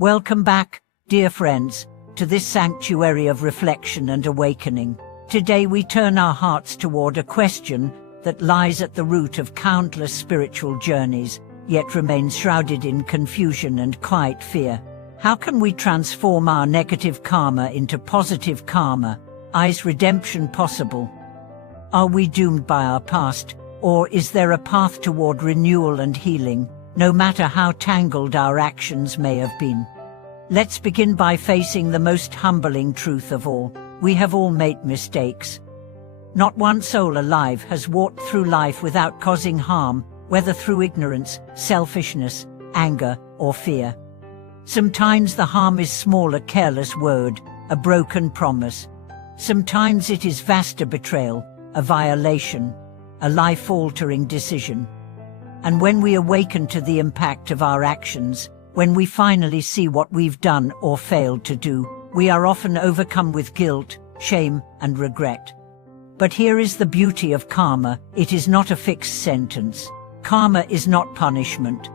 Welcome back, dear friends, to this sanctuary of reflection and awakening. Today we turn our hearts toward a question that lies at the root of countless spiritual journeys, yet remains shrouded in confusion and quiet fear. How can we transform our negative karma into positive karma? Is redemption possible? Are we doomed by our past, or is there a path toward renewal and healing, no matter how tangled our actions may have been? Let's begin by facing the most humbling truth of all. We have all made mistakes. Not one soul alive has walked through life without causing harm, whether through ignorance, selfishness, anger, or fear. Sometimes the harm is small, a careless word, a broken promise. Sometimes it is vast, a betrayal, a violation, a life-altering decision. And when we awaken to the impact of our actions, when we finally see what we've done or failed to do, we are often overcome with guilt, shame, and regret. But here is the beauty of karma: it is not a fixed sentence. Karma is not punishment.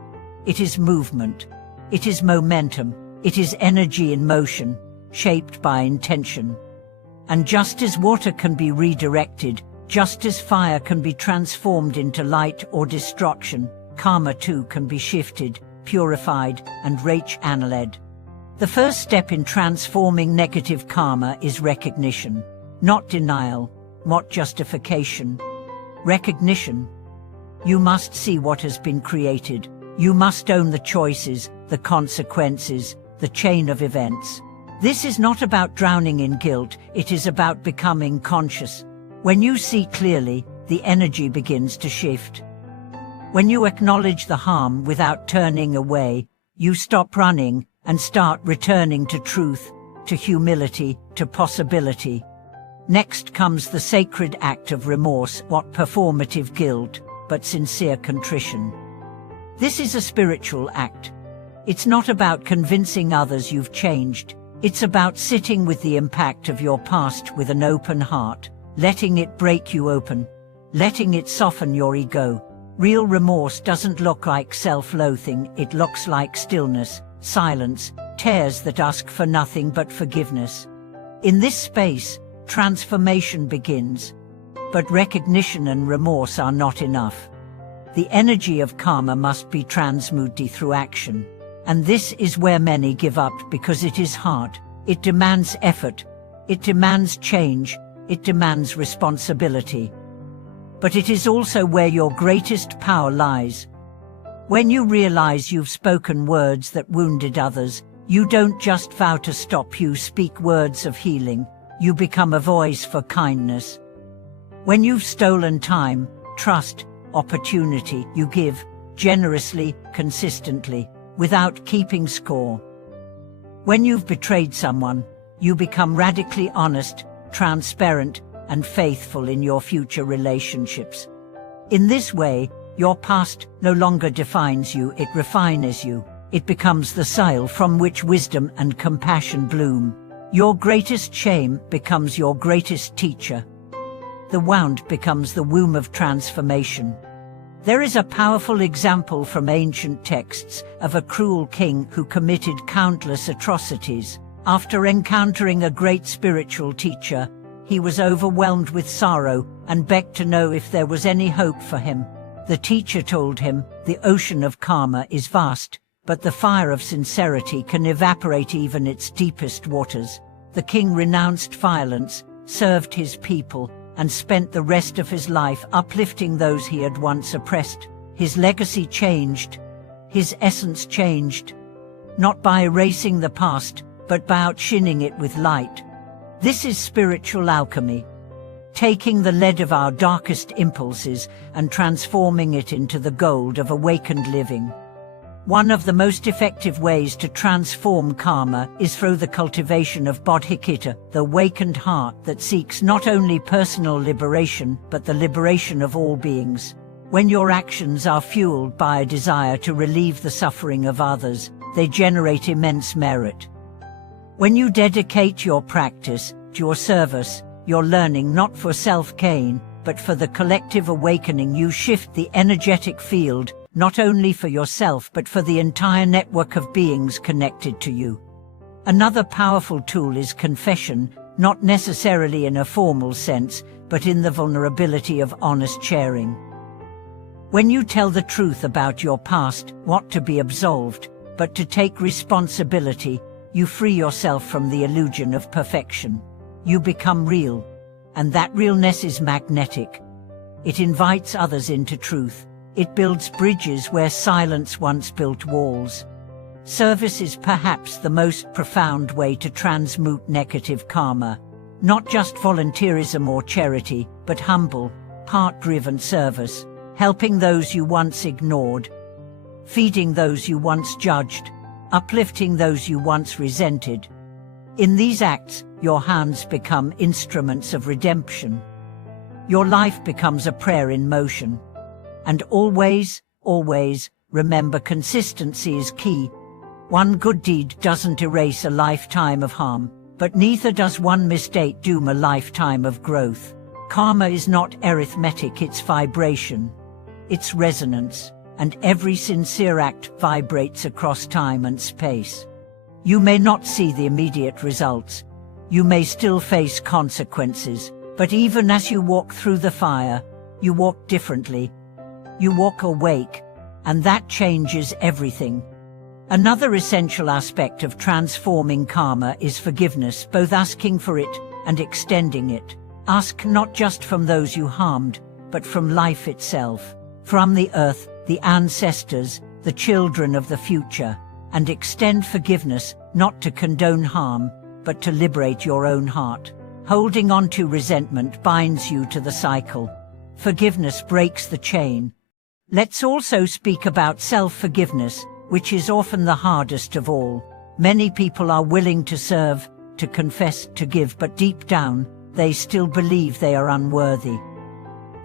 It is movement. It is momentum. It is energy in motion, shaped by intention. And just as water can be redirected, just as fire can be transformed into light or destruction, karma too can be shifted, purified, and rechanneled. The first step in transforming negative karma is recognition. Not denial, not justification. Recognition. You must see what has been created. You must own the choices, the consequences, the chain of events. This is not about drowning in guilt, it is about becoming conscious. When you see clearly, the energy begins to shift. When you acknowledge the harm without turning away, you stop running and start returning to truth, to humility, to possibility. Next comes the sacred act of remorse, not performative guilt, but sincere contrition. This is a spiritual act. It's not about convincing others you've changed. It's about sitting with the impact of your past with an open heart, letting it break you open, letting it soften your ego. Real remorse doesn't look like self-loathing, it looks like stillness, silence, tears that ask for nothing but forgiveness. In this space, transformation begins. But recognition and remorse are not enough. The energy of karma must be transmuted through action. And this is where many give up because it is hard. It demands effort. It demands change. It demands responsibility. But it is also where your greatest power lies. When you realize you've spoken words that wounded others, you don't just vow to stop, you speak words of healing. You become a voice for kindness. When you've stolen time, trust, opportunity, you give generously, consistently, without keeping score. When you've betrayed someone, you become radically honest, transparent, and faithful in your future relationships. In this way, your past no longer defines you, it refines you. It becomes the soil from which wisdom and compassion bloom. Your greatest shame becomes your greatest teacher. The wound becomes the womb of transformation. There is a powerful example from ancient texts of a cruel king who committed countless atrocities. After encountering a great spiritual teacher, he was overwhelmed with sorrow and begged to know if there was any hope for him. The teacher told him, "The ocean of karma is vast, but the fire of sincerity can evaporate even its deepest waters." The king renounced violence, served his people, and spent the rest of his life uplifting those he had once oppressed. His legacy changed. His essence changed. Not by erasing the past, but by outshining it with light. This is spiritual alchemy. Taking the lead of our darkest impulses and transforming it into the gold of awakened living. One of the most effective ways to transform karma is through the cultivation of bodhicitta, the awakened heart that seeks not only personal liberation but the liberation of all beings. When your actions are fueled by a desire to relieve the suffering of others, they generate immense merit. When you dedicate your practice to your service, your learning not for self-gain, but for the collective awakening, you shift the energetic field, not only for yourself but for the entire network of beings connected to you. Another powerful tool is confession, not necessarily in a formal sense, but in the vulnerability of honest sharing. When you tell the truth about your past, not to be absolved, but to take responsibility, you free yourself from the illusion of perfection. You become real, and that realness is magnetic. It invites others into truth. It builds bridges where silence once built walls. Service is perhaps the most profound way to transmute negative karma. Not just volunteerism or charity, but humble, heart-driven service, helping those you once ignored, feeding those you once judged, uplifting those you once resented. In these acts, your hands become instruments of redemption. Your life becomes a prayer in motion. And always, always, remember, consistency is key. One good deed doesn't erase a lifetime of harm, but neither does one mistake doom a lifetime of growth. Karma is not arithmetic, it's vibration. It's resonance, and every sincere act vibrates across time and space. You may not see the immediate results. You may still face consequences, but even as you walk through the fire, you walk differently. You walk awake, and that changes everything. Another essential aspect of transforming karma is forgiveness, both asking for it and extending it. Ask not just from those you harmed, but from life itself, from the earth, the ancestors, the children of the future, and extend forgiveness not to condone harm, but to liberate your own heart. Holding on to resentment binds you to the cycle. Forgiveness breaks the chain. Let's also speak about self-forgiveness, which is often the hardest of all. Many people are willing to serve, to confess, to give, but deep down, they still believe they are unworthy.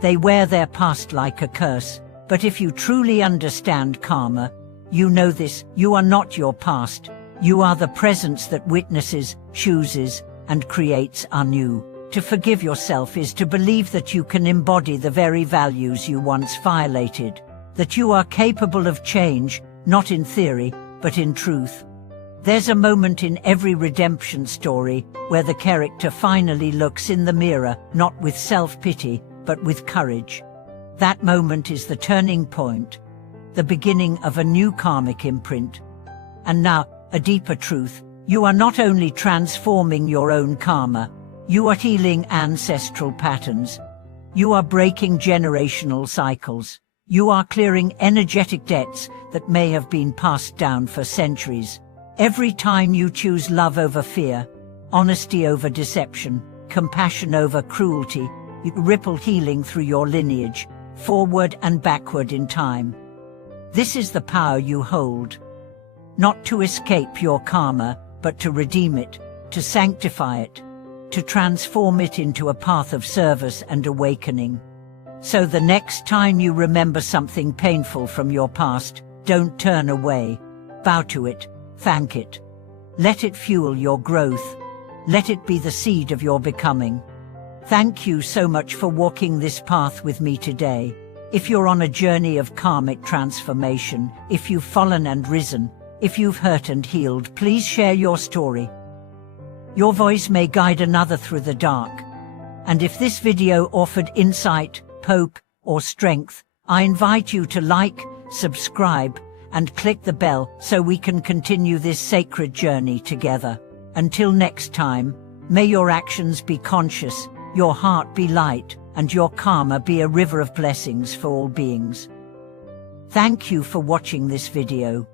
They wear their past like a curse, but if you truly understand karma, you know this: you are not your past. You are the presence that witnesses, chooses, and creates anew. To forgive yourself is to believe that you can embody the very values you once violated, that you are capable of change, not in theory, but in truth. There's a moment in every redemption story where the character finally looks in the mirror, not with self-pity, but with courage. That moment is the turning point, the beginning of a new karmic imprint. And now, a deeper truth: you are not only transforming your own karma, you are healing ancestral patterns. You are breaking generational cycles. You are clearing energetic debts that may have been passed down for centuries. Every time you choose love over fear, honesty over deception, compassion over cruelty, you ripple healing through your lineage, forward and backward in time. This is the power you hold. Not to escape your karma, but to redeem it, to sanctify it, to transform it into a path of service and awakening. So the next time you remember something painful from your past, don't turn away. Bow to it, thank it. Let it fuel your growth. Let it be the seed of your becoming. Thank you so much for walking this path with me today. If you're on a journey of karmic transformation, if you've fallen and risen, if you've hurt and healed, please share your story. Your voice may guide another through the dark. And if this video offered insight, hope, or strength, I invite you to like, subscribe, and click the bell so we can continue this sacred journey together. Until next time, may your actions be conscious, your heart be light, and your karma be a river of blessings for all beings. Thank you for watching this video.